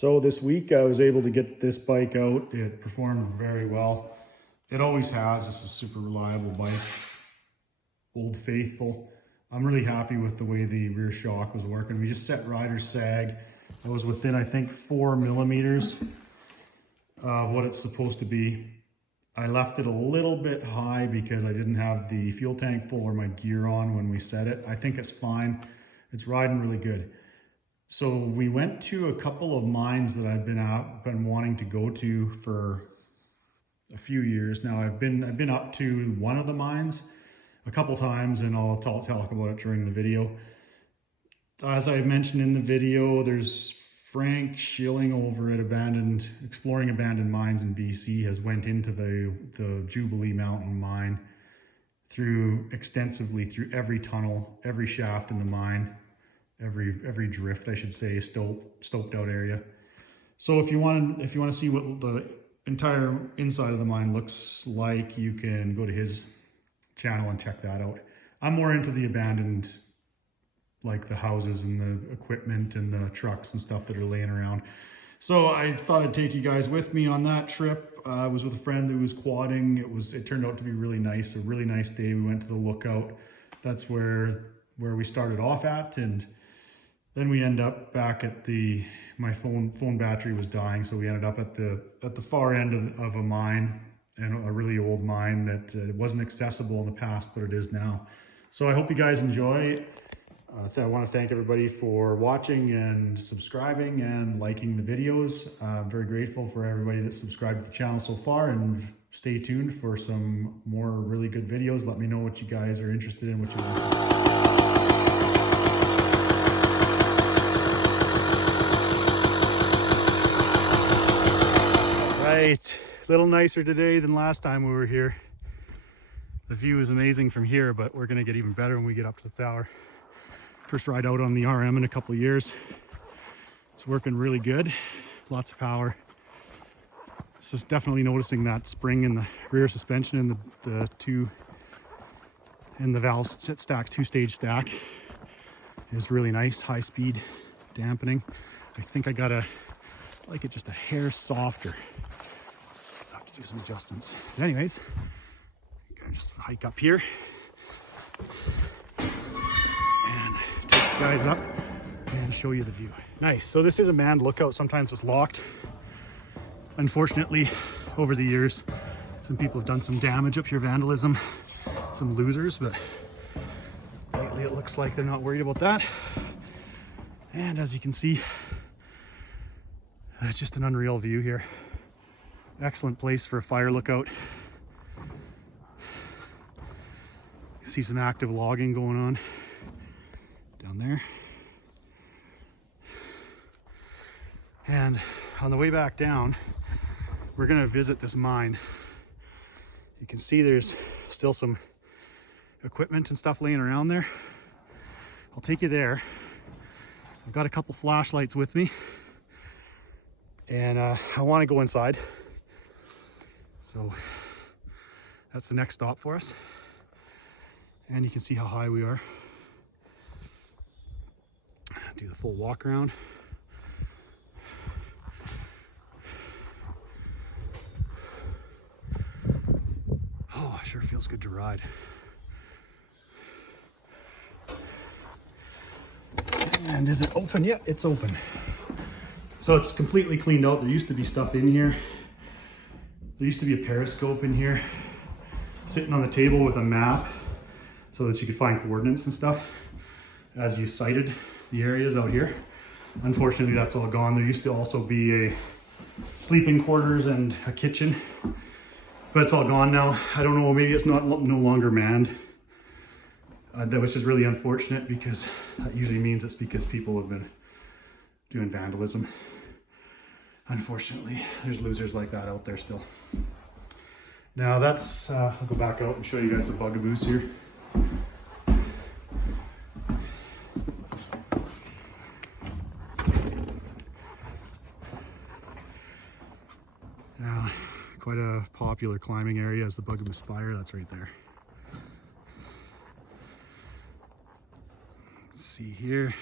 So this week I was able to get this bike out. It performed very well. It always has. This is a super reliable bike. Old Faithful. I'm really happy with the way the rear shock was working. We just set rider sag. It was within, I think, 4 millimeters of what it's supposed to be. I left it a little bit high because I didn't have the fuel tank full or my gear on when we set it. I think it's fine. It's riding really good. So we went to a couple of mines that I've been wanting to go to for a few years now. I've been up to one of the mines a couple times, and I'll talk about it during the video. As I mentioned in the video, there's Frank Schilling over at Exploring Abandoned Mines in BC has went into the Jubilee Mountain mine extensively through every tunnel, every shaft in the mine. Every drift, I should say, stoped out area. So if you want to see what the entire inside of the mine looks like, you can go to his channel and check that out. I'm more into the abandoned, like the houses and the equipment and the trucks and stuff that are laying around. So I thought I'd take you guys with me on that trip. I was with a friend who was quadding. It turned out to be really nice, a really nice day. We went to the lookout. That's where we started off at, and then we end up back at my phone battery was dying, so we ended up at the far end of a mine, and a really old mine that wasn't accessible in the past, but it is now. So I hope you guys enjoy. I want to thank everybody for watching and subscribing and liking the videos. I'm very grateful for everybody that subscribed to the channel so far, and stay tuned for some more really good videos. Let me know what you guys are interested in, what you want to see. Right, a little nicer today than last time we were here. The view is amazing from here, but we're gonna get even better when we get up to the tower. First ride out on the RM in a couple of years. It's working really good, lots of power. This is definitely noticing that spring in the rear suspension and the valve stack, two-stage stack is really nice. High speed dampening. I think I gotta like it just a hair softer. Do some adjustments. But anyways, I'm gonna just hike up here and take you guys up and show you the view. Nice. So this is a manned lookout. Sometimes it's locked. Unfortunately, over the years, some people have done some damage up here, vandalism, some losers, but lately it looks like they're not worried about that. And as you can see, just an unreal view here. Excellent place for a fire lookout. See some active logging going on down there. And on the way back down, we're gonna visit this mine. You can see there's still some equipment and stuff laying around there. I'll take you there. I've got a couple flashlights with me, and I wanna go inside. So that's the next stop for us. And you can see how high we are. Do the full walk around. Oh, sure feels good to ride. And is it open? Yeah, it's open. So it's completely cleaned out. There used to be stuff in here. There used to be a periscope in here, sitting on the table with a map so that you could find coordinates and stuff as you sighted the areas out here. Unfortunately, that's all gone. There used to also be a sleeping quarters and a kitchen, but it's all gone now. I don't know, maybe it's no longer manned, which is really unfortunate, because that usually means it's because people have been doing vandalism. Unfortunately, there's losers like that out there still. Now I'll go back out and show you guys the bugaboos here. Now, quite a popular climbing area is the Bugaboo Spire. That's right there. Let's see here.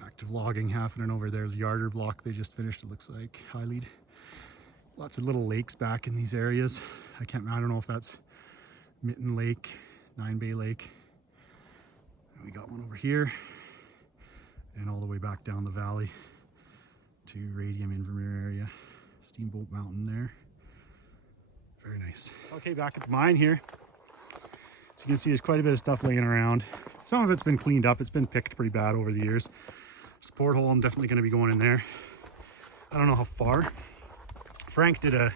Back active logging happening over there. The Yarder block they just finished, it looks like, high lead. Lots of little lakes back in these areas. I don't know if that's Mitten Lake, 9 Bay Lake. And we got one over here and all the way back down the valley to Radium Invermere area. Steamboat Mountain there. Very nice. Okay, back at the mine here. So you can see there's quite a bit of stuff laying around. Some of it's been cleaned up. It's been picked pretty bad over the years. Support hole, I'm definitely going to be going in there. I don't know how far. Frank did a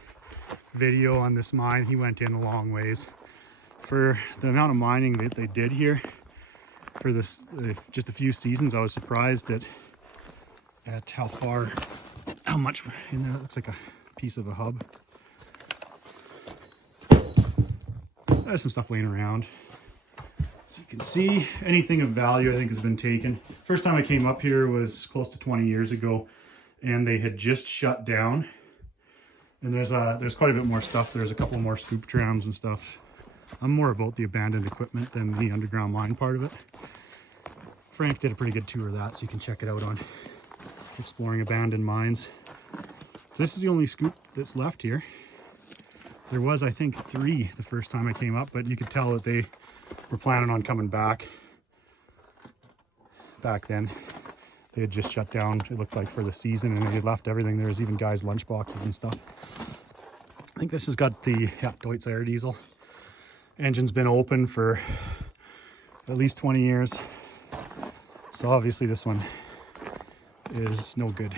video on this mine. He went in a long ways. For the amount of mining that they did here, for this just a few seasons, I was surprised at how much in there. It looks like a piece of a hub. There's some stuff laying around. So you can see anything of value I think has been taken. First time I came up here was close to 20 years ago, and they had just shut down. And there's quite a bit more stuff. There's a couple more scoop trams and stuff. I'm more about the abandoned equipment than the underground mine part of it. Frank did a pretty good tour of that, so you can check it out on Exploring Abandoned Mines. So this is the only scoop that's left here. There was, I think, 3 the first time I came up, but you could tell that they were planning on coming back then. They had just shut down, it looked like, for the season, and they had left everything. There was even guys' lunch boxes and stuff. I think this has got the Deutz air diesel. Engine's been open for at least 20 years. So obviously this one is no good.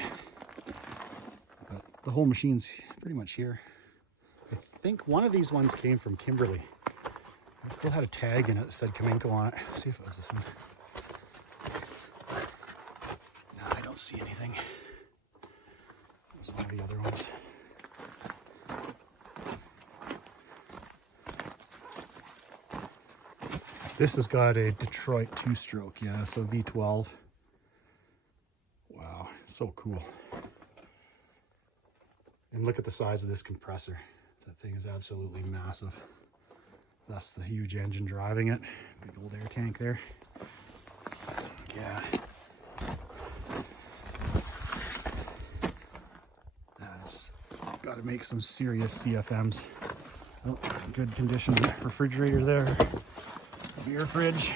But the whole machine's pretty much here. I think one of these ones came from Kimberley. It still had a tag in it that said Kamenko on it. Let's see if it was this one. No, I don't see anything. It was one of the other ones. This has got a Detroit 2-stroke, yeah, so V12. Wow, so cool. And look at the size of this compressor. That thing is absolutely massive. That's the huge engine driving it. Big old air tank there. Yeah. That's got to make some serious CFMs. Oh, good condition refrigerator there. Beer fridge.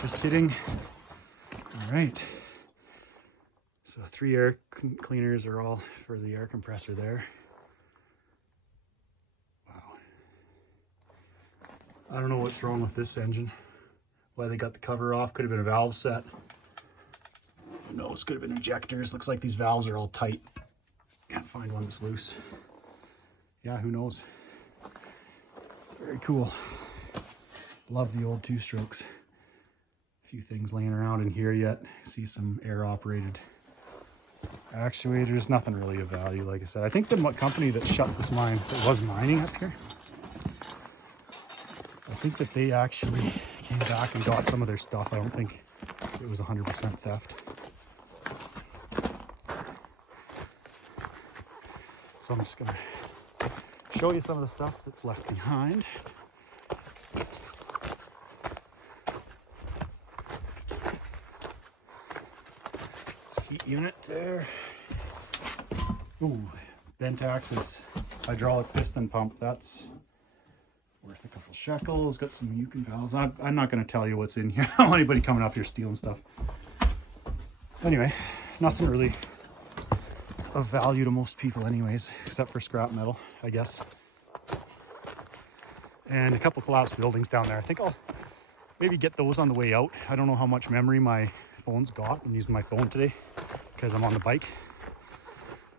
Just kidding. All right. So 3 air cleaners are all for the air compressor there. Wow. I don't know what's wrong with this engine. Why they got the cover off. Could have been a valve set. Who knows? Could have been injectors. Looks like these valves are all tight. Can't find one that's loose. Yeah, who knows? Very cool. Love the old 2-strokes. A few things laying around in here yet. See some air operated actuators. Nothing really of value, like I said. I think the company that shut this mine, that was mining up here, I think that they actually came back and got some of their stuff. I don't think it was 100% theft. So I'm just gonna show you some of the stuff that's left behind. Heat unit there. Ooh, bent axis hydraulic piston pump. That's worth a couple shekels. Got some Yukon valves. I'm not going to tell you what's in here. I don't want anybody coming up here stealing stuff. Anyway, nothing really of value to most people anyways, except for scrap metal, I guess. And a couple collapsed buildings down there. I think I'll maybe get those on the way out. I don't know how much memory my phone's got. I'm using my phone today because I'm on the bike.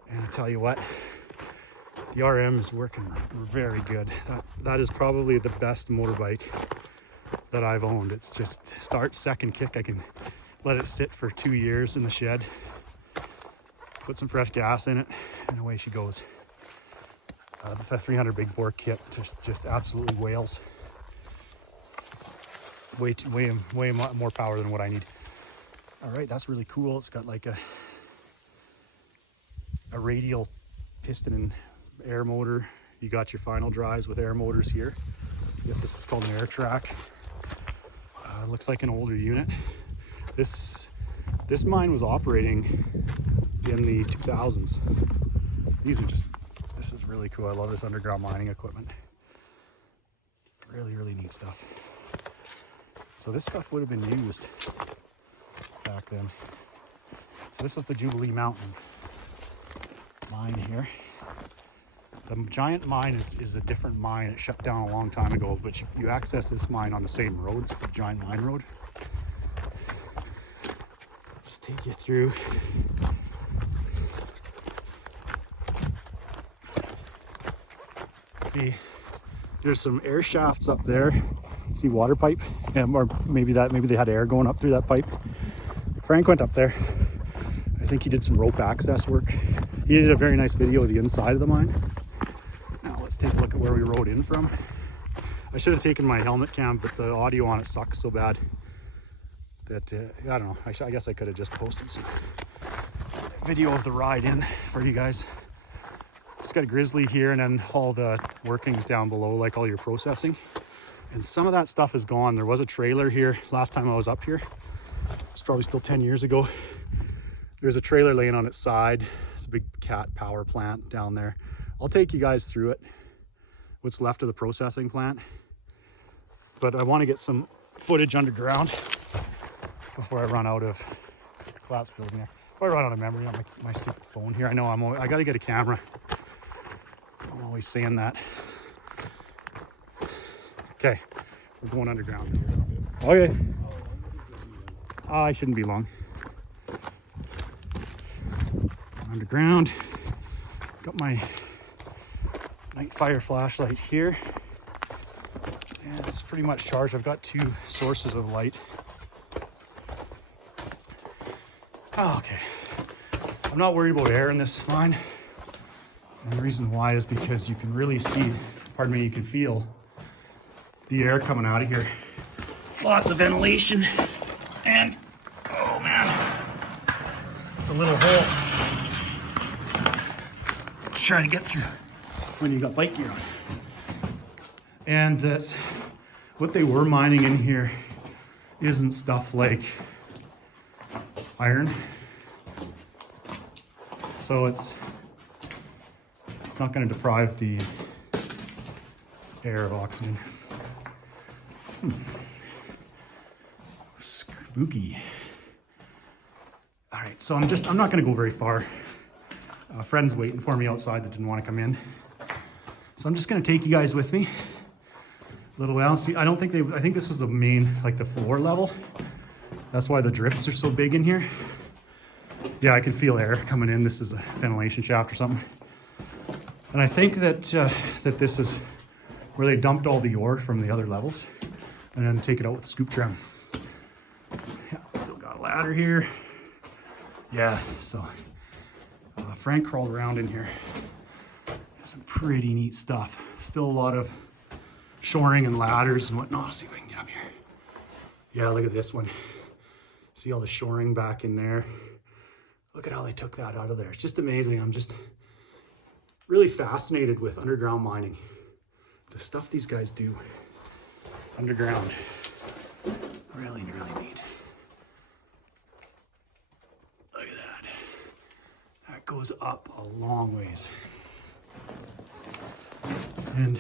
And I tell you what, the RM is working very good. That is probably the best motorbike that I've owned. It's just start, second kick. I can let it sit for 2 years in the shed, put some fresh gas in it, and away she goes. The 300 big bore kit just absolutely wails. Way more power than what I need. All right, that's really cool. It's got like a radial piston and air motor. You got your final drives with air motors here. I guess this is called an air track. Looks like an older unit. This This mine was operating in the 2000s. These are just, this is really cool. I love this underground mining equipment. Really, really neat stuff. So this stuff would have been used back then. So this is the Jubilee Mountain mine here. The giant mine is a different mine. It shut down a long time ago, but you access this mine on the same road. It's called Giant Mine Road. Just take you through. See, there's some air shafts up there. See water pipe, or maybe they had air going up through that pipe. Frank went up there. I think he did some rope access work. He did a very nice video of the inside of the mine. Now let's take a look at where we rode in from. I should have taken my helmet cam, but the audio on it sucks so bad that I don't know. I guess I could have just posted some video of the ride in for you guys. It's got a grizzly here and then all the workings down below, like all your processing. And some of that stuff is gone. There was a trailer here last time I was up here. It's probably still 10 years ago. There's a trailer laying on its side. It's a big cat power plant down there. I'll take you guys through it, what's left of the processing plant. But I want to get some footage underground before I run out of collapsed building there. Before I run out of memory on my stupid phone here. I know I got to get a camera. I'm always saying that. Okay, we're going underground. Okay. I shouldn't be long. Underground. Got my night fire flashlight here. And it's pretty much charged. I've got 2 sources of light. Oh, okay. I'm not worried about air in this mine. And the reason why is because you can really see, pardon me, you can feel the air coming out of here. Lots of ventilation. And, oh man, it's a little hole to try to get through when you got bike gear on. And that's what they were mining in here isn't stuff like iron. So it's not going to deprive the air of oxygen. Spooky. All right, so I'm not going to go very far. A friend's waiting for me outside that didn't want to come in, so I'm just going to take you guys with me a little while. See, I think this was the main, like the floor level. That's why the drifts are so big in here. Yeah, I can feel air coming in. This is a ventilation shaft or something. And I think that that this is where they dumped all the ore from the other levels and then take it out with a scoop tram. Yeah, still got a ladder here. Yeah, so Frank crawled around in here. Some pretty neat stuff. Still a lot of shoring and ladders and whatnot. Let's see if I can get up here. Yeah, look at this one. See all the shoring back in there. Look at how they took that out of there. It's just amazing. I'm just really fascinated with underground mining. The stuff these guys do underground. Really, really neat. Look at that. That goes up a long ways. And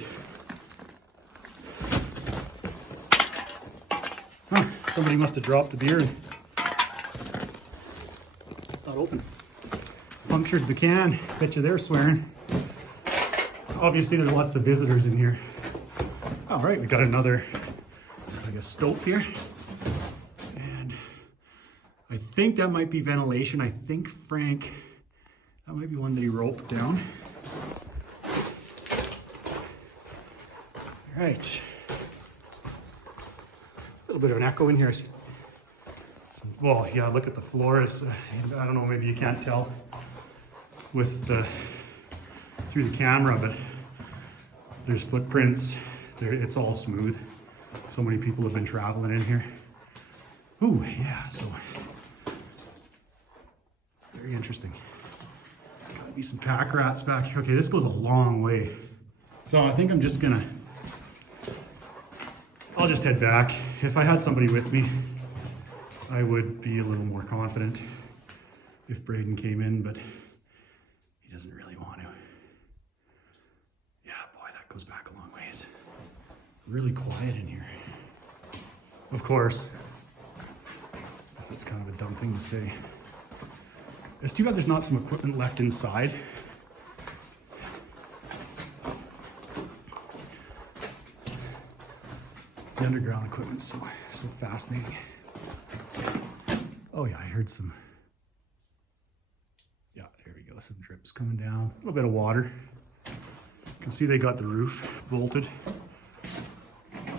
somebody must have dropped the beer and it's not open. Punctured the can. Bet you they're swearing. Obviously there's lots of visitors in here. All right, we got another, it's like a stope here. And I think that might be ventilation. I think Frank, that might be one that he roped down. All right. A little bit of an echo in here. Well, yeah, look at the floor. It's, I don't know, maybe you can't tell with the through the camera, but there's footprints. It's all smooth. So many people have been traveling in here. Ooh, yeah, so very interesting. Gotta be some pack rats back here. Okay, this goes a long way. So I think I'm just gonna, I'll just head back. If I had somebody with me, I would be a little more confident if Braden came in, but he doesn't really want to. Yeah, boy, that goes back a long ways. Really quiet in here. Of course, I guess that's kind of a dumb thing to say. It's too bad there's not some equipment left inside. The underground equipment's so fascinating. Oh yeah, I heard some, yeah, there we go, some drips coming down. A little bit of water. You can see they got the roof bolted,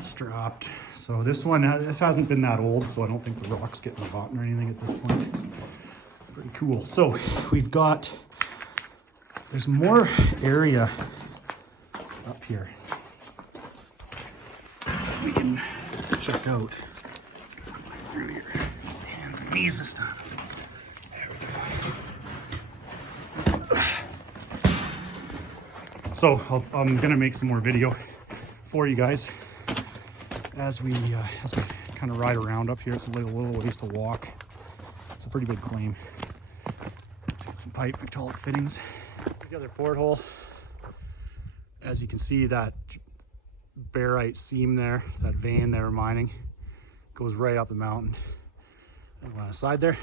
strapped. So this hasn't been that old, so I don't think the rock's getting rotten or anything at this point. Pretty cool. So there's more area up here we can check out. Climb through your hands and knees this time. There we go. So I'm gonna make some more video for you guys as we kind of ride around up here. It's a little ways to walk. It's a pretty big claim. Got some pipe Victolic fittings. Here's the other porthole. As you can see, that barite seam there, that vein they were mining, goes right up the mountain. And on the side there,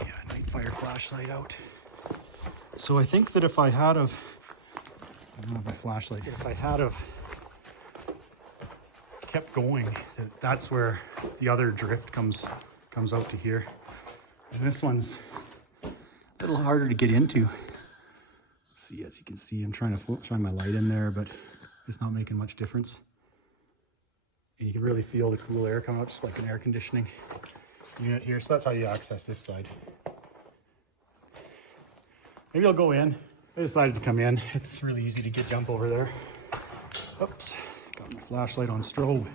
a night fire flashlight out. So I think that if I had of, I don't have my flashlight, if I had of kept going, that's where the other drift comes out to here. And this one's a little harder to get into. See, as you can see, I'm trying to shine my light in there, but it's not making much difference. And you can really feel the cool air coming out, just like an air conditioning unit here. So that's how you access this side. Maybe I'll go in. I decided to come in. It's really easy to jump over there. Oops, got my flashlight on strobe.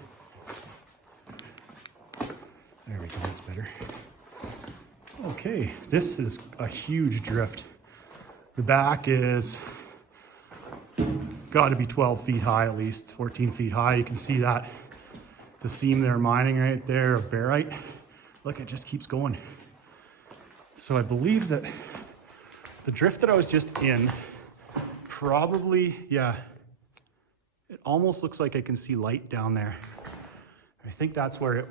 There we go, that's better. Okay, this is a huge drift. The back is got to be 12 feet high at least, 14 feet high. You can see that, the seam they're mining right there of barite. Look, it just keeps going. So I believe that the drift that I was just in, probably, yeah, it almost looks like I can see light down there. I think that's where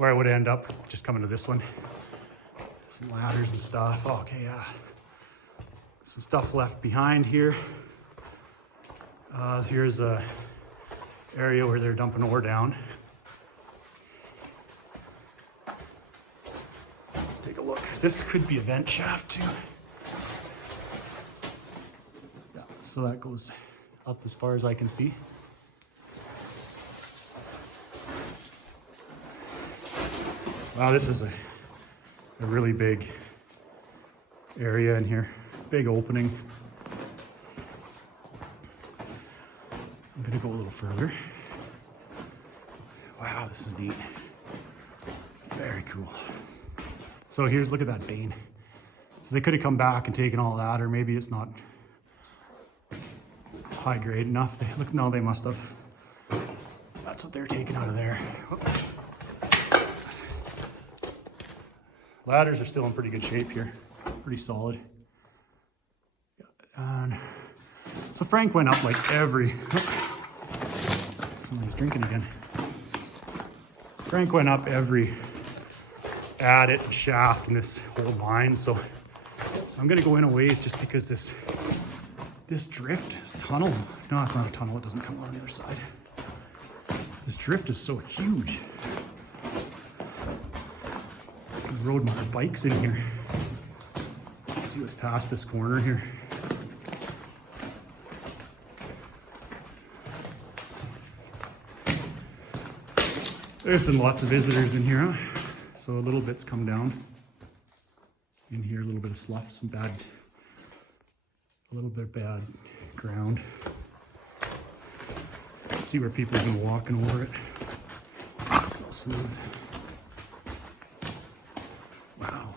I would end up, just coming to this one. Some ladders and stuff. Oh, okay, yeah. Some stuff left behind here. Here's a area where they're dumping ore down. Let's take a look. This could be a vent shaft too. Yeah, so that goes up as far as I can see. Wow, this is a really big area in here. Big opening. I'm gonna go a little further. Wow, this is neat. Very cool. So here's, look at that vein. So they could have come back and taken all that, or maybe it's not high grade enough. Look, no, they must have. That's what they're taking out of there. Ladders are still in pretty good shape here. Pretty solid. And so Frank went up like somebody's drinking again. Frank went up every adit and shaft in this whole mine. So I'm gonna go in a ways just because this drift, this tunnel, no, it's not a tunnel, it doesn't come on the other side. This drift is so huge. I rode my bikes in here. See what's past this corner here. There's been lots of visitors in here, huh? So a little bit's come down. In here, a little bit of slough, a little bit of bad ground. See where people have been walking over it. It's all smooth. Wow.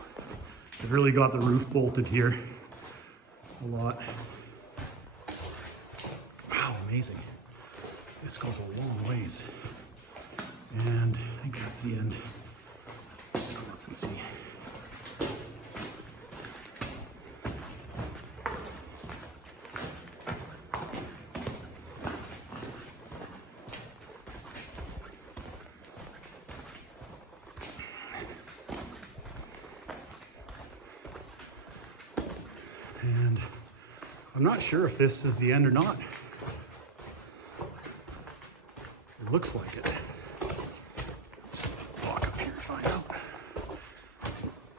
They've really got the roof bolted here a lot. Wow, amazing. This goes a long ways. And I think that's the end. Just go up and see. And I'm not sure if this is the end or not. It looks like it. Just walk up here and find out.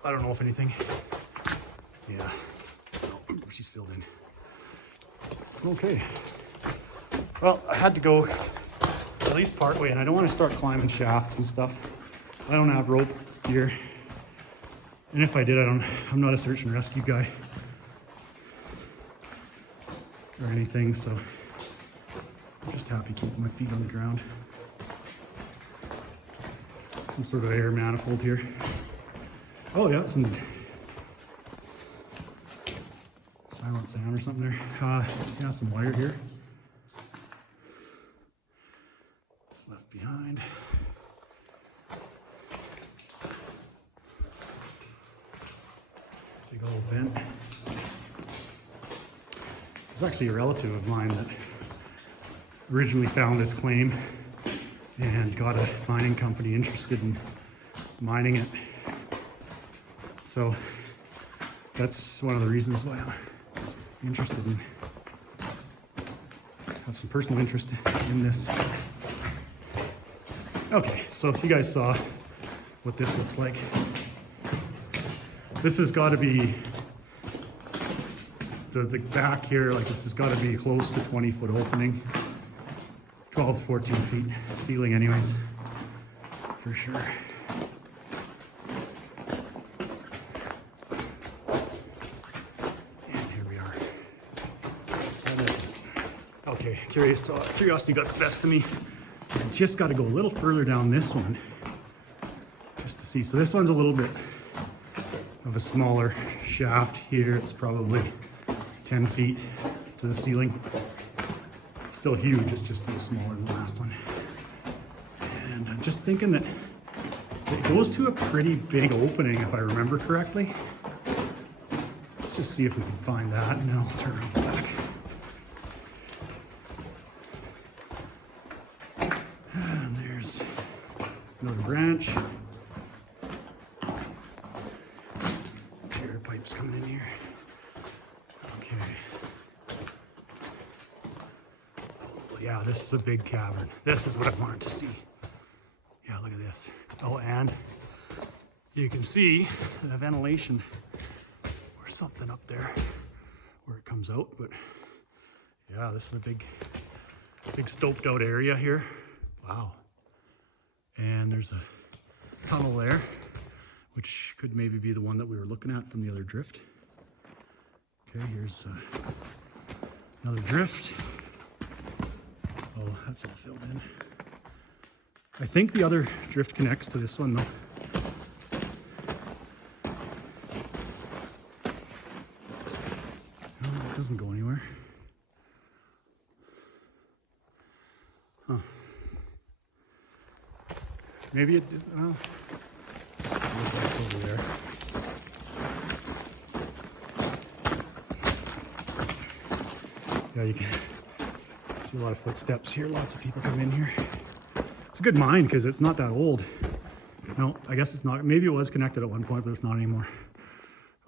I don't know if anything. Yeah. Oh, she's filled in. Okay. Well, I had to go at least part way, and I don't want to start climbing shafts and stuff. I don't have rope gear. And if I did, I'm not a search and rescue guy or anything, so I'm just happy keeping my feet on the ground. Some sort of air manifold here. Oh yeah, some silent sound or something there. Yeah, some wire here. It's left behind. Big old vent. There's actually a relative of mine that originally found this claim and got a mining company interested in mining it. So that's one of the reasons why I'm interested in, have some personal interest in this. Okay, so you guys saw what this looks like. This has got to be the back here, like this has got to be close to 20-foot opening. 12 to 14 feet ceiling anyways, for sure. And here we are. Okay, curiosity got the best of me. I just got to go a little further down this one just to see. So this one's a little bit of a smaller shaft here. It's probably 10 feet to the ceiling. Still huge, it's just a little smaller than the last one. And I'm just thinking that it goes to a pretty big opening, if I remember correctly. Let's just see if we can find that, and then I'll turn around back. And there's another branch. Air pipes coming in here. Okay. Yeah, this is a big cavern. This is what I wanted to see. Yeah, look at this. Oh, and you can see the ventilation or something up there where it comes out. But yeah, this is a big stoped out area here. Wow. And there's a tunnel there, which could maybe be the one that we were looking at from the other drift. Okay, here's another drift. Oh, that's all filled in. I think the other drift connects to this one though. Oh, it doesn't go anywhere. Huh. Maybe it is, oh. That's over there. Yeah, you can see a lot of footsteps here. Lots of people come in here. It's a good mine because it's not that old. No, I guess it's not. Maybe it was connected at one point, but it's not anymore.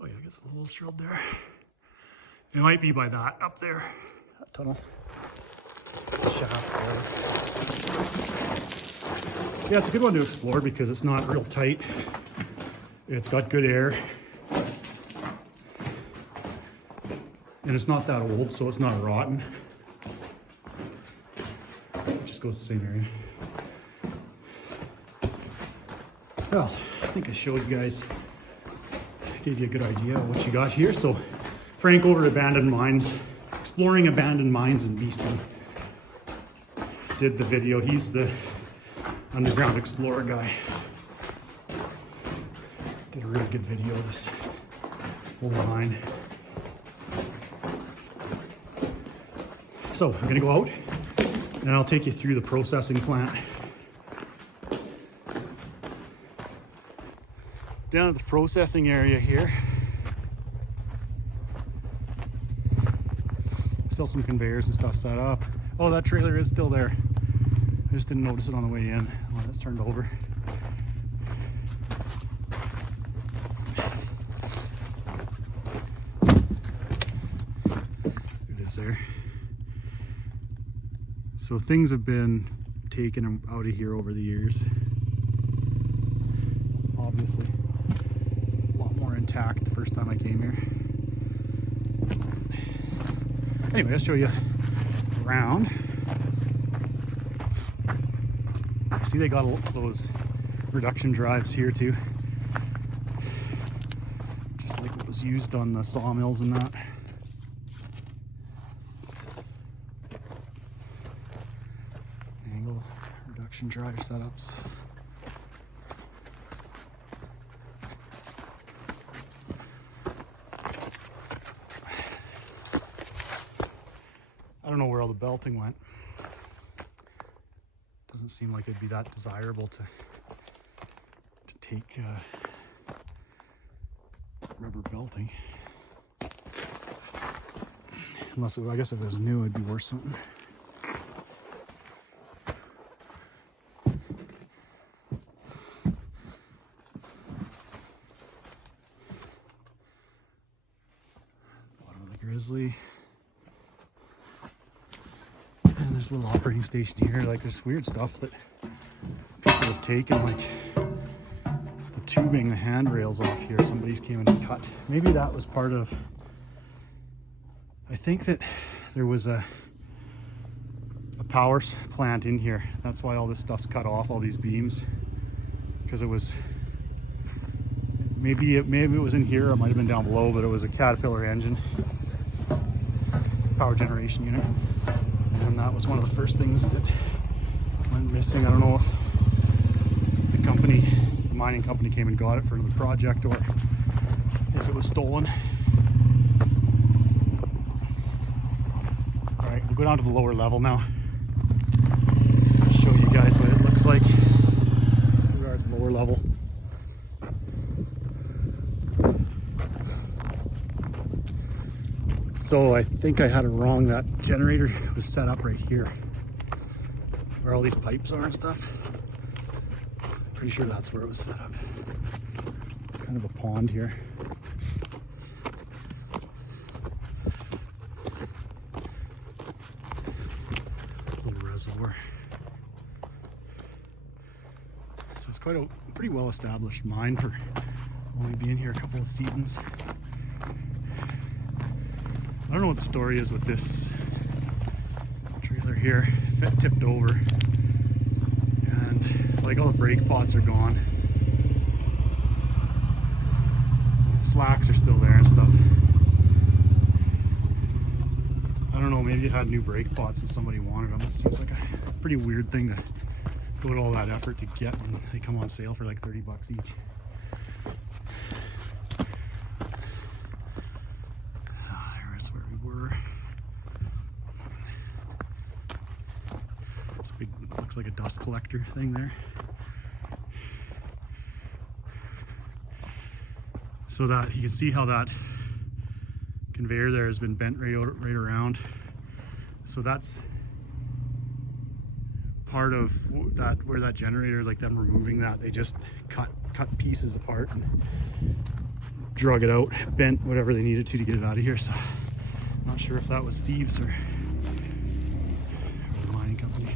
Oh yeah, I guess the hole's drilled there. It might be by that up there, that tunnel. Shaft there. Yeah, it's a good one to explore because it's not real tight. It's got good air. And it's not that old, so it's not rotten. It just goes the same area. Well, I think I showed you guys, gave you a good idea of what you got here. So Frank over at Abandoned Mines, exploring abandoned mines in BC, did the video. He's the underground explorer guy. Did a really good video of this whole mine. So I'm gonna go out and I'll take you through the processing plant down at the processing area here. Still some conveyors and stuff set up. Oh, that trailer is still there. I just didn't notice it on the way in. Oh, that's turned over. It is there. So things have been taken out of here over the years. Obviously, it's a lot more intact the first time I came here. Anyway, I'll show you around. See, they got those reduction drives here too, just like what was used on the sawmills and that. Angle reduction drive setups. I don't know where all the belting went. Doesn't seem like it'd be that desirable to take rubber belting. Unless I guess if it was new, it'd be worth something. Bottom of the Grizzly. And there's a little operating station here. Like, there's weird stuff that people have taken, like the tubing, the handrails off here. Somebody's came in and cut. Maybe that was part of, I think that there was a power plant in here. That's why all this stuff's cut off, all these beams, because it was, maybe it was in here, it might have been down below, but it was a Caterpillar engine, power generation unit. And that was one of the first things that went missing. I don't know if the company, the mining company, came and got it for the project or if it was stolen. All right, we'll go down to the lower level now. I'll show you guys what it looks like. We are at the lower level. So I think I had it wrong. That generator was set up right here, where all these pipes are and stuff. Pretty sure that's where it was set up. Kind of a pond here. Little reservoir. So it's quite a pretty well established mine for only being here a couple of seasons. I don't know what the story is with this trailer here. It tipped over and like all the brake pots are gone. Slacks are still there and stuff. I don't know, maybe it had new brake pots and somebody wanted them. It seems like a pretty weird thing to go to all that effort to get when they come on sale for like 30 bucks each. Where we were. This big, looks like a dust collector thing there. So that you can see how that conveyor there has been bent right around. So that's part of that, where that generator, like them removing that, they just cut pieces apart and drug it out, bent whatever they needed to get it out of here. So not sure if that was thieves or the mining company.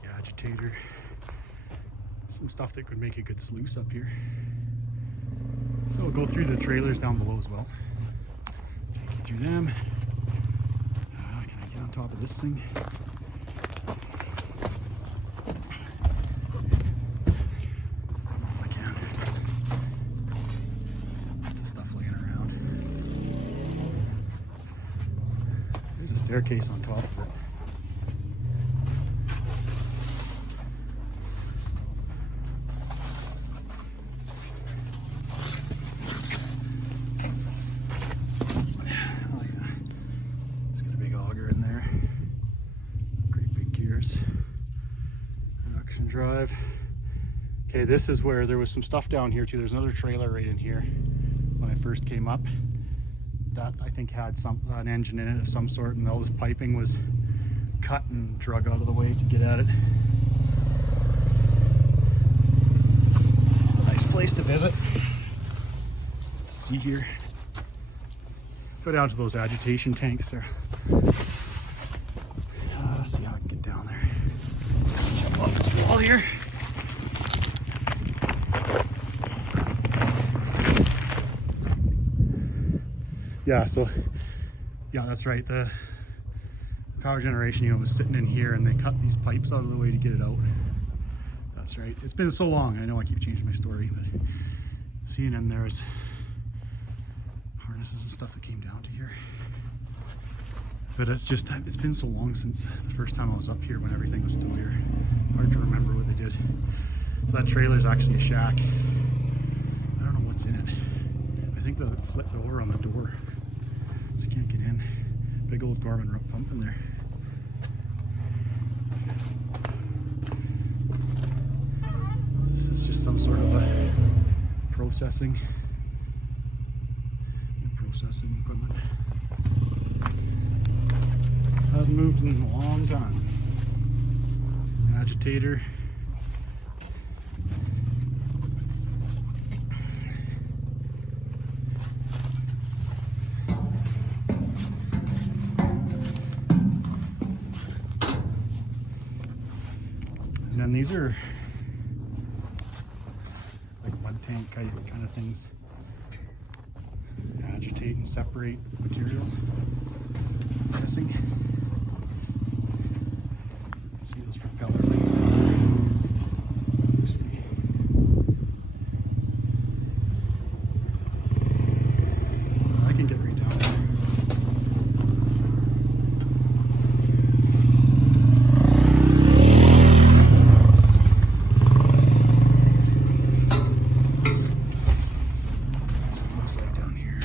Big agitator. Some stuff that could make a good sluice up here. So we'll go through the trailers down below as well. Take you through them. Can I get on top of this thing? Staircase on top of it. Oh yeah, it's got a big auger in there. Great big gears. Reduction drive. Okay, this is where there was some stuff down here too. There's another trailer right in here when I first came up. That I think had an engine in it of some sort, and all this piping was cut and drug out of the way to get at it. Nice place to visit. See here. Go down to those agitation tanks there. See how I can get down there. Jump off this wall here. Yeah, so yeah, that's right. The power generation unit was sitting in here, and they cut these pipes out of the way to get it out. That's right. It's been so long. I know I keep changing my story, but seeing in there is harnesses and stuff that came down to here. But it's been so long since the first time I was up here when everything was still here. Hard to remember what they did. So that trailer is actually a shack. I don't know what's in it. I think they flipped over on the door, so you can't get in. Big old Garmin pump in there. This is just some sort of a processing equipment. Hasn't moved in a long time. Agitator. And then these are like mud tank kind of things. Agitate and separate the material. I'm guessing. See those propeller things down there. Let's see. I can get right down there. That's what it looks like down here.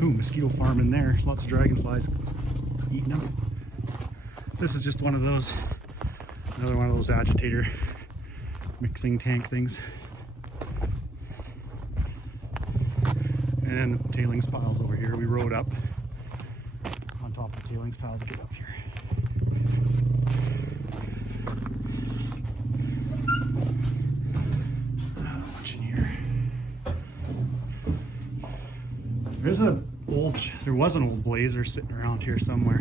Ooh, mosquito farm in there. Lots of dragonflies eating them. This is just one of those, another one of those agitator mixing tank things. And then the tailings piles over here. We rode up on top of the tailings pile to get up here. What's in here? There was an old Blazer sitting around here somewhere.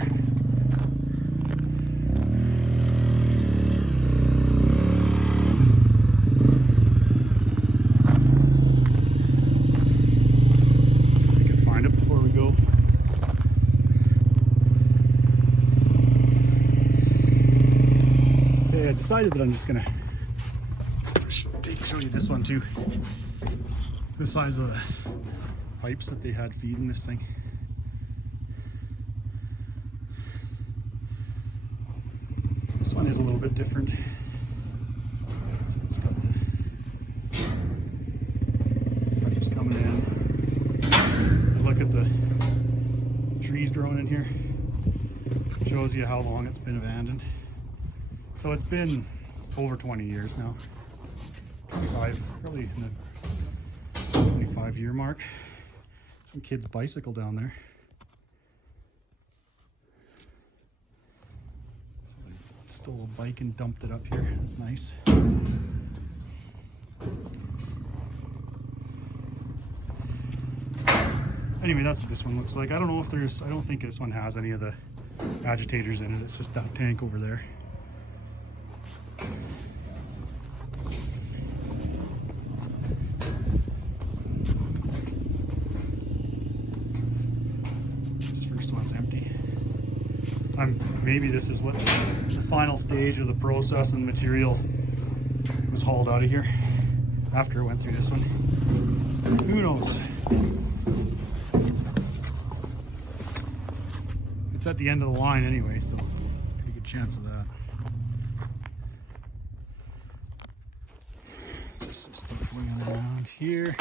See if I can find it before we go. Okay, I decided that I'm just gonna show you this one too. The size of the pipes that they had feeding this thing. This one is a little bit different. So it's got the pipes coming in. Look at the trees growing in here. Shows you how long it's been abandoned. So it's been over 20 years now. 25, probably in the 25-year mark. Some kid's bicycle down there. So they stole a bike and dumped it up here. That's nice. Anyway, that's what this one looks like. I don't know if there's, I don't think this one has any of the agitators in it. It's just that tank over there. Maybe this is what the final stage of the process and material was hauled out of here after it went through this one. Who knows? It's at the end of the line anyway, so pretty good chance of that. Just some stuff laying around here.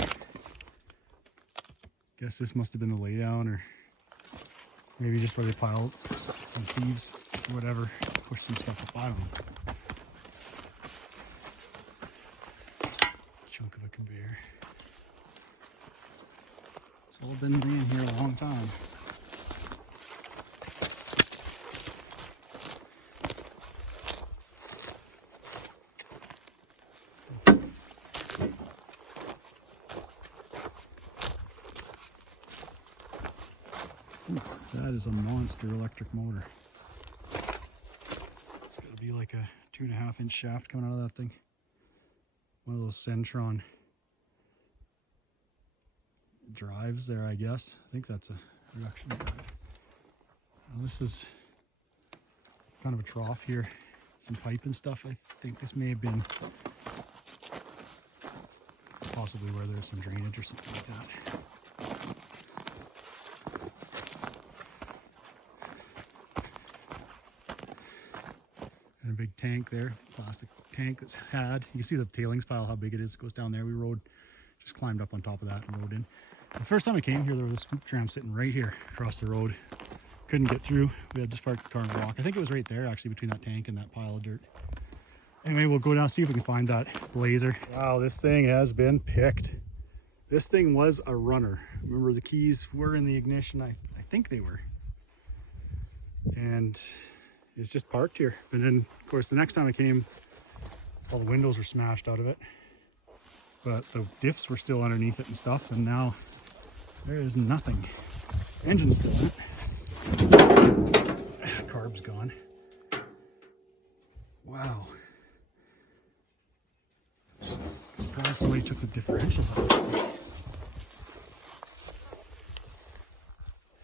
Guess this must have been the laydown, or maybe just where they pile some thieves or whatever, push some stuff up. I don't know. Chunk of a conveyor. It's all been laying here a long time. Ooh, that is a monster electric motor. It's got to be like a 2.5-inch shaft coming out of that thing. One of those Centron drives there, I guess. I think that's a reduction drive. Now this is kind of a trough here. Some pipe and stuff. I think this may have been possibly where there's some drainage or something like that. And a big tank there, plastic tank that's had. You can see the tailings pile, how big it is. It goes down there. We rode, just climbed up on top of that and rode in. The first time I came here, there was a scoop tram sitting right here across the road. Couldn't get through. We had to just park the car and walk. I think it was right there, actually, between that tank and that pile of dirt. Anyway, we'll go down, see if we can find that blazer. Wow, this thing has been picked. This thing was a runner. Remember, the keys were in the ignition. I think they were. And it's just parked here. And then, of course, the next time I came, all the windows were smashed out of it. But the diffs were still underneath it and stuff. And now there is nothing. Engine's still in it. Carb's gone. Wow. Just surprised somebody took the differentials out of this thing.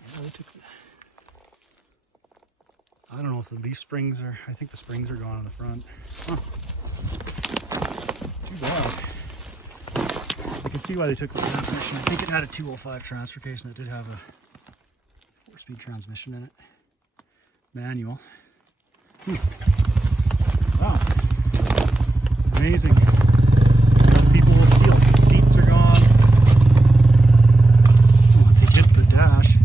Yeah, they took the... I don't know if the leaf springs are... I think the springs are gone on the front. Huh. Too bad. I can see why they took the transmission. I think it had a 205 transfer case and it did have a 4-speed transmission in it. Manual. Wow. Amazing. Stuff people will steal. Seats are gone. Oh, they hit the dash.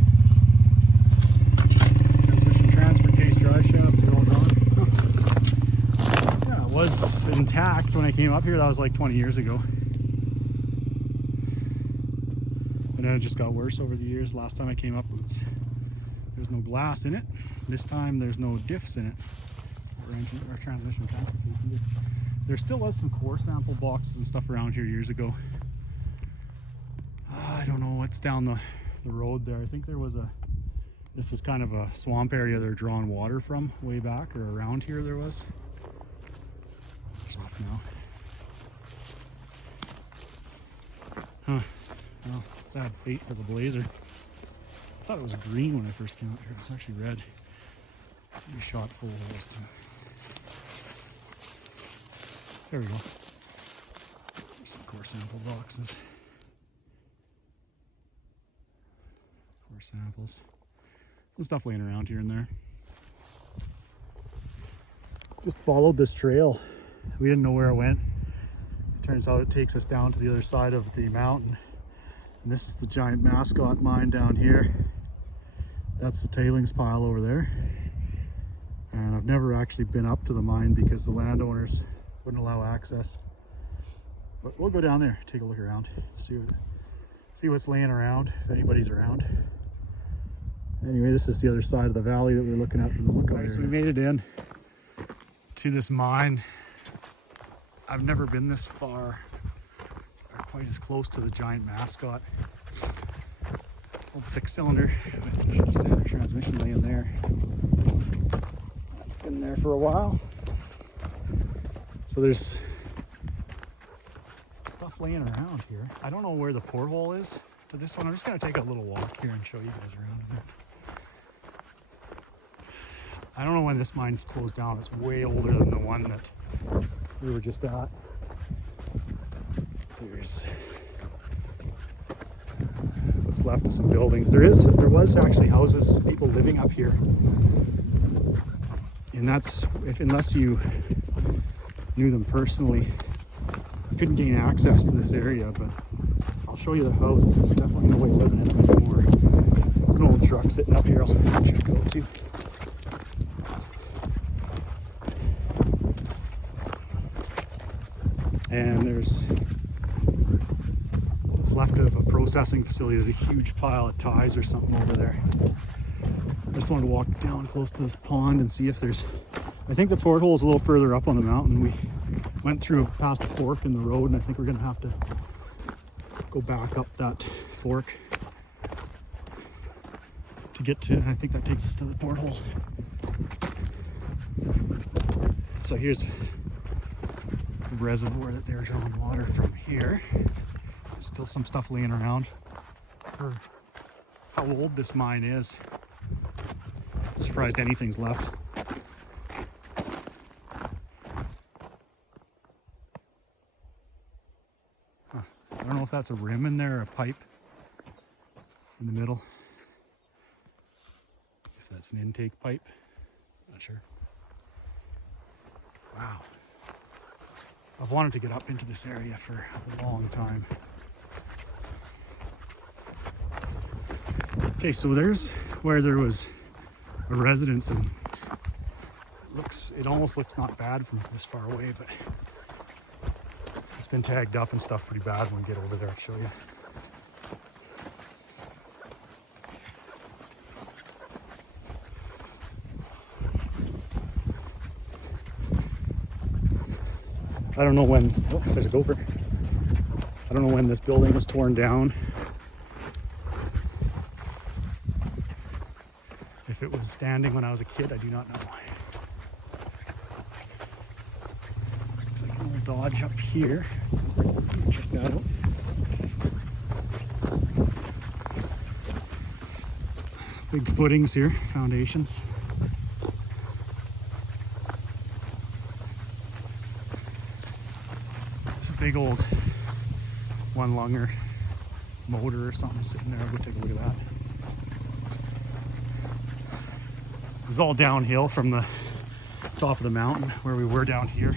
Transmission transfer case, drive shafts are all gone. Huh. Yeah, it was intact when I came up here. That was like 20 years ago. And then it just got worse over the years. Last time I came up, there was no glass in it. This time there's no diffs in it. Or transmission transfer case either. There still was some core sample boxes and stuff around here years ago. I don't know what's down the road there. I think there was this was kind of a swamp area they're drawing water from way back, or around here there was. It's off now. Huh. Well, sad fate for the blazer. I thought it was green when I first came out here. It's actually red. You shot full holes too. There we go. There's some core sample boxes. Core samples. Some stuff laying around here and there. Just followed this trail. We didn't know where it went. Turns out it takes us down to the other side of the mountain. And this is the giant Mascot mine down here. That's the tailings pile over there. And I've never actually been up to the mine because the landowners wouldn't allow access. But we'll go down there, take a look around, see what's laying around, if anybody's around. Anyway, this is the other side of the valley that we're looking at from the lookout area. So we made it in to this mine. I've never been this far, or quite as close to the giant Mascot. Old 6-cylinder with standard transmission laying there. That's been there for a while. So there's stuff laying around here. I don't know where the porthole is to this one. I'm just going to take a little walk here and show you guys around a bit. I don't know when this mine closed down. It's way older than the one that we were just at. There's what's left of some buildings. There was actually houses, people living up here. And that's, unless you knew them personally, you couldn't gain access to this area, but I'll show you the houses. There's definitely no way living in them anymore. There's an old truck sitting up here I'll go to. And there's what's left of a processing facility. There's a huge pile of ties or something over there. I just wanted to walk down close to this pond and see if there's, I think the porthole is a little further up on the mountain. We went through past a fork in the road, and I think we're gonna have to go back up that fork to get to, and I think that takes us to the porthole. So here's the reservoir that they're drawing water from here. There's still some stuff laying around. For how old this mine is, I'm surprised anything's left. I don't know if that's a rim in there or a pipe in the middle. If that's an intake pipe, not sure. Wow. I've wanted to get up into this area for a long time. Okay, so there's where there was a residence, and it almost looks not bad from this far away, but it's been tagged up and stuff pretty bad. When we get over there, I'll show you. I don't know when, oh, there's a gopher. I don't know when this building was torn down. If it was standing when I was a kid, I do not know. Looks like an old Dodge up here. Check that out. Big footings here, foundations. There's a big old one-lunger motor or something sitting there. I'll go take a look at that. It was all downhill from the top of the mountain where we were down here.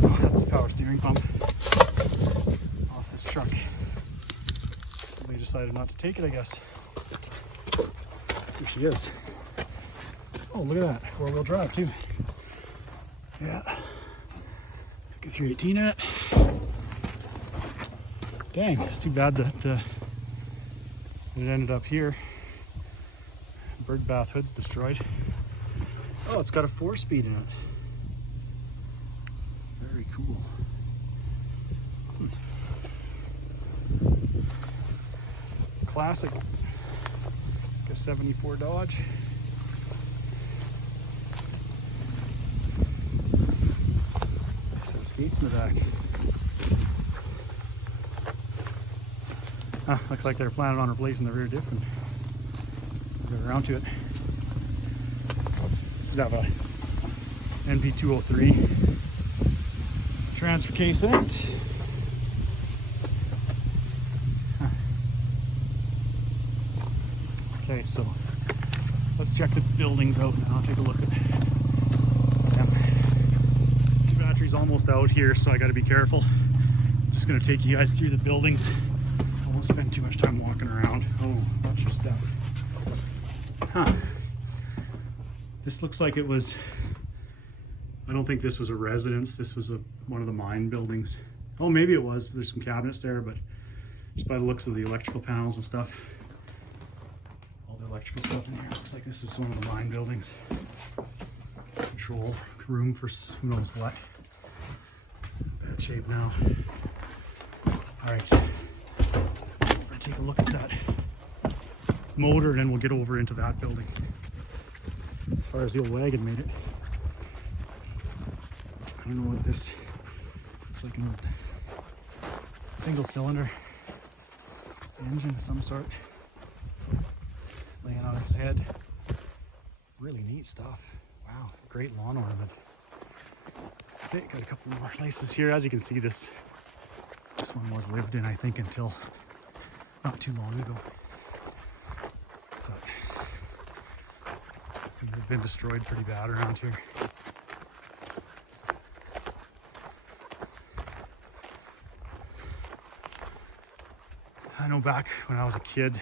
Oh, that's the power steering pump off this truck. Somebody decided not to take it, I guess. Here she is. Oh, look at that. Four-wheel drive, too. Yeah. Took a 318 in it. Dang, it's too bad that it ended up here. Bird bath hood's destroyed. Oh, it's got a 4-speed in it. Very cool. Classic. It's like a 74 Dodge. Set of skates in the back. Looks like they're planning on replacing the rear diff and get around to it. This would have a NP203 transfer case in it. Okay, so let's check the buildings out now. I'll take a look at them. The battery's almost out here, so I got to be careful. I'm just going to take you guys through the buildings. I won't spend too much time walking around. Oh, bunch of stuff. Huh. This looks like it was, I don't think this was a residence. This was one of the mine buildings. Oh, maybe it was. There's some cabinets there, but just by the looks of the electrical panels and stuff, all the electrical stuff in here, looks like this was one of the mine buildings. Control room for who knows what. Bad shape now. All right. Take a look at that motor, and then we'll get over into that building. As far as the old wagon made it. I don't know what this, it's like an old single cylinder engine of some sort laying on its head. Really neat stuff. Wow, great lawn ornament. Okay, got a couple more places here. As you can see, this one was lived in, I think, until not too long ago. But things have been destroyed pretty bad around here. I know back when I was a kid,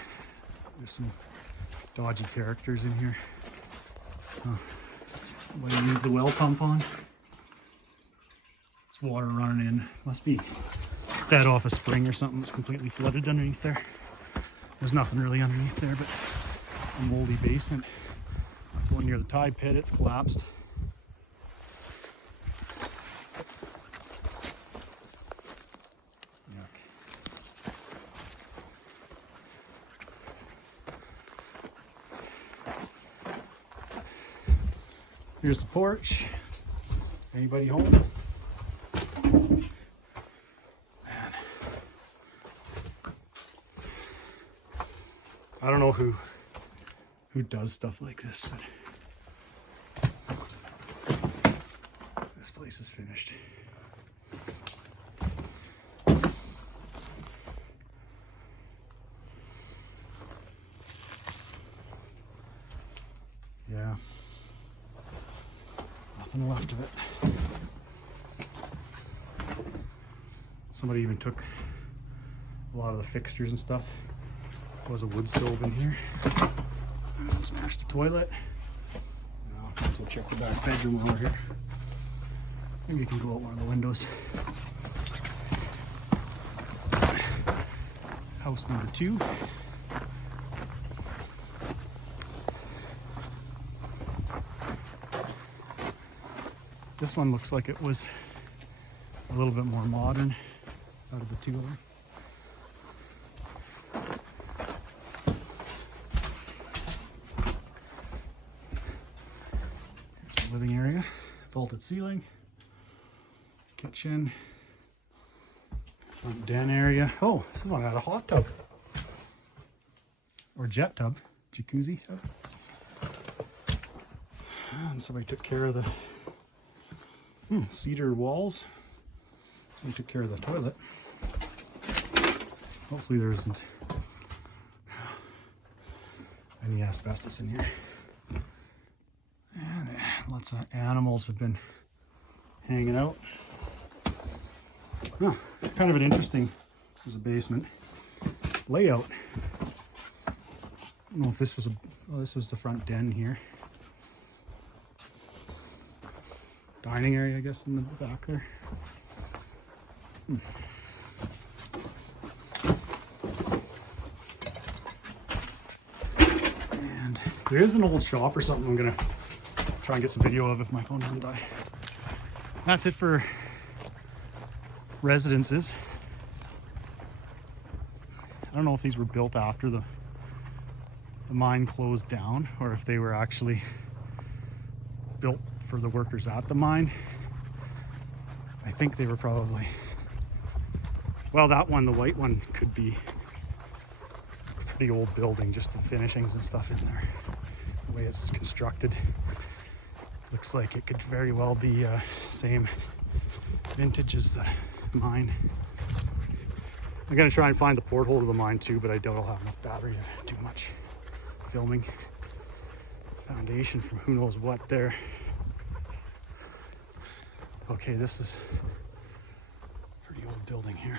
there's some dodgy characters in here. Somebody used the well pump on. It's water running in. Must be fed off a spring or something that's completely flooded underneath there. There's nothing really underneath there but a moldy basement. Going near the tide pit, it's collapsed. Here's the porch. Anybody home? Man. I don't know who does stuff like this, but this place is finished. Yeah. Nothing left of it. Somebody even took a lot of the fixtures and stuff. There was a wood stove in here. Smashed the toilet. Now, let's go check the back bedroom over here. Maybe you can go out one of the windows. House number 2. This one looks like it was a little bit more modern out of the two of them. Here's the living area, vaulted ceiling, kitchen, front den area. Oh, this one had a hot tub or jet tub, jacuzzi tub. And somebody took care of the cedar walls. So we took care of the toilet. Hopefully there isn't any asbestos in here. And lots of animals have been hanging out. Kind of an interesting, there's a basement layout. I don't know if this was this was the front den here. Dining area, I guess, in the back there. And there is an old shop or something I'm gonna try and get some video of if my phone doesn't die. That's it for residences. I don't know if these were built after the mine closed down or if they were actually built for the workers at the mine. I think they were probably, well, that one, the white one, could be a pretty old building, just the finishings and stuff in there. The way it's constructed looks like it could very well be same vintage as the mine. I'm gonna try and find the porthole to the mine too, but I doubt I'll have enough battery to do much filming. Foundation from who knows what there. Okay, this is a pretty old building here.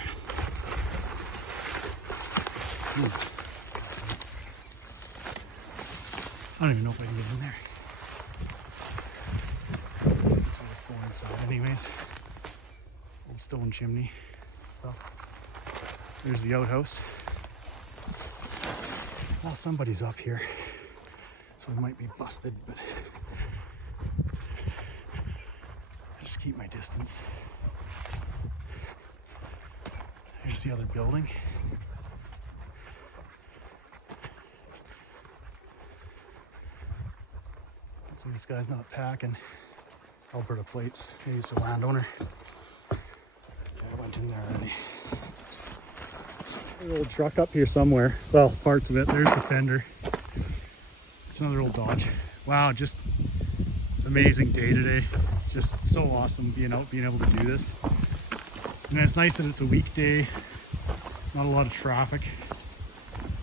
I don't even know if I can get in there. So let's go inside anyways. Old stone chimney stuff. There's the outhouse. Well, somebody's up here, so it might be busted, but just keep my distance. There's the other building. So this guy's not packing Alberta plates. He's the landowner. I went in there already. There's an old truck up here somewhere. Well, parts of it. There's the fender. It's another old Dodge. Wow, just amazing day today. Just so awesome being out, being able to do this. And it's nice that it's a weekday, not a lot of traffic.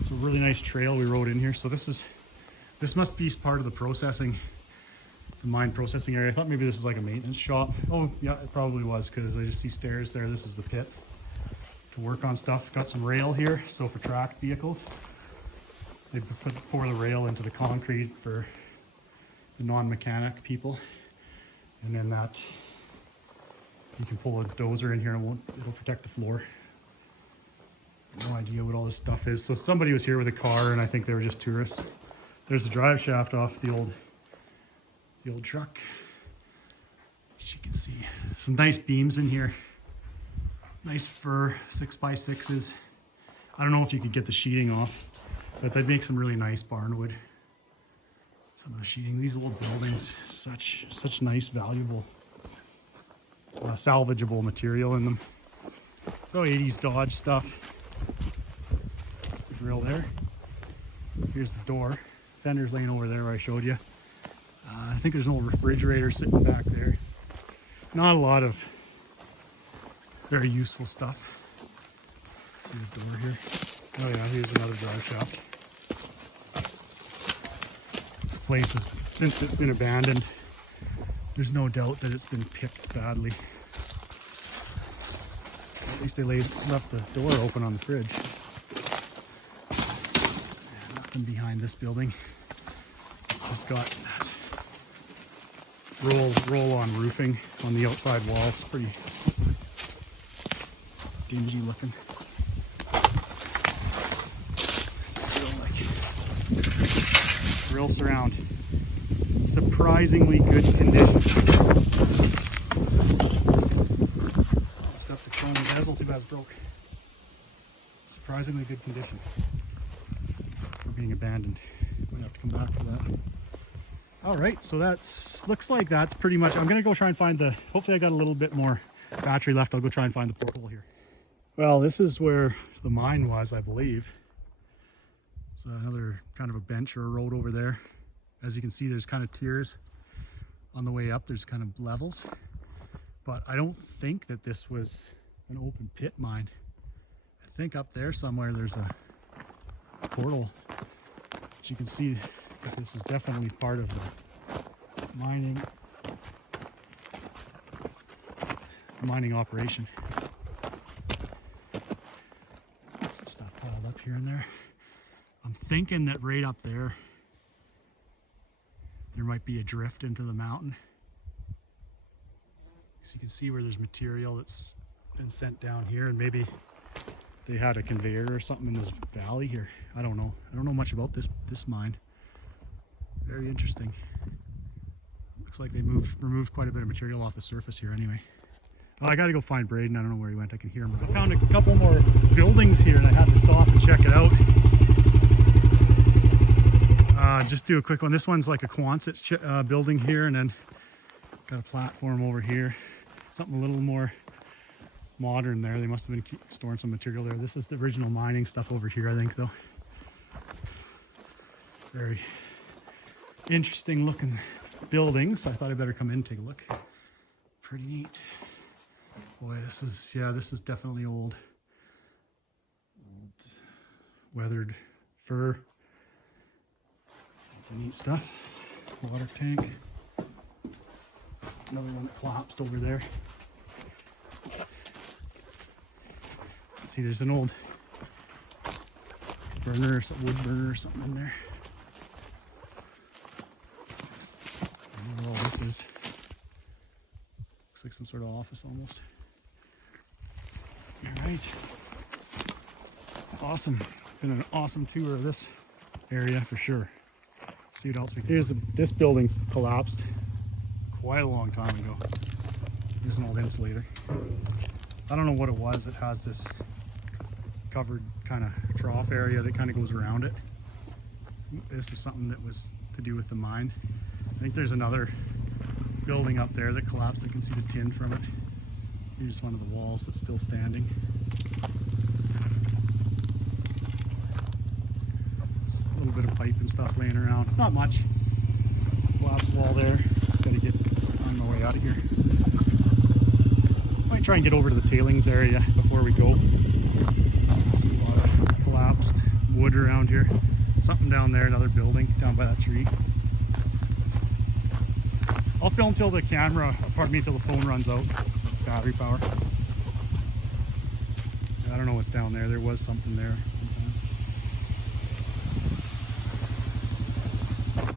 It's a really nice trail we rode in here. So this must be part of the mine processing area. I thought maybe this was like a maintenance shop. Oh yeah, it probably was, because I just see stairs there. This is the pit to work on stuff. Got some rail here, so for tracked vehicles, they pour the rail into the concrete for the non-mechanic people, and then that you can pull a dozer in here and it'll protect the floor. No idea what all this stuff is. So somebody was here with a car, and I think they were just tourists. There's the drive shaft off the old truck. As you can see, some nice beams in here. Nice fir 6x6s. I don't know if you could get the sheeting off, but they'd make some really nice barnwood. Some of the sheeting, these old buildings, such nice, valuable, salvageable material in them. So 80s Dodge stuff. There's a grill there. Here's the door. Fender's laying over there where I showed you. I think there's an old refrigerator sitting back there. Not a lot of very useful stuff. See the door here? Oh yeah, here's another drive shaft. This place is, since it's been abandoned, there's no doubt that it's been picked badly. At least they left the door open on the fridge. Yeah, nothing behind this building. Just got roll-on roofing on the outside wall. It's pretty dingy looking. Grill surround. Surprisingly good condition. It's got the chrome bezel, too bad it broke. Surprisingly good condition for being abandoned. Might have to come back for that. All right, so looks like that's pretty much. I'm gonna go try and find hopefully I got a little bit more battery left. I'll go try and find the porthole here. Well, this is where the mine was, I believe. So another kind of a bench or a road over there. As you can see, there's kind of tiers on the way up. There's kind of levels, but I don't think that this was an open pit mine. I think up there somewhere there's a portal. But you can see that this is definitely part of the mining operation. Some stuff piled up here and there. I'm thinking that right up there might be a drift into the mountain. So you can see where there's material that's been sent down here, and maybe they had a conveyor or something in this valley here. I don't know. I don't know much about this mine. Very interesting. Looks like they removed quite a bit of material off the surface here anyway. Oh, I gotta go find Braden. I don't know where he went. I can hear him. So I found a couple more buildings here and I had to stop and check it out. Just do a quick one. This one's like a Quonset building here, and then got a platform over here. Something a little more modern there. They must have been storing some material there. This is the original mining stuff over here, I think, though. Very interesting looking buildings. I thought I'd better come in and take a look. Pretty neat. Boy, this is definitely old weathered fir. Some neat stuff. Water tank. Another one that collapsed over there. See, there's an old burner, wood burner or something in there. I don't know what all this is. Looks like some sort of office almost. All right. Awesome. Been an awesome tour of this area for sure. See what else we can do. This building collapsed quite a long time ago. Here's an old insulator. I don't know what it was. It has this covered kind of trough area that kind of goes around it. This is something that was to do with the mine. I think there's another building up there that collapsed. You can see the tin from it. Here's one of the walls that's still standing. A little bit of pipe and stuff laying around. Not much. Collapsed wall there. Just got to get on my way out of here. Might try and get over to the tailings area before we go. See a lot of collapsed wood around here. Something down there, another building down by that tree. I'll film till the camera, pardon me, till the phone runs out of battery power. I don't know what's down there. There was something there.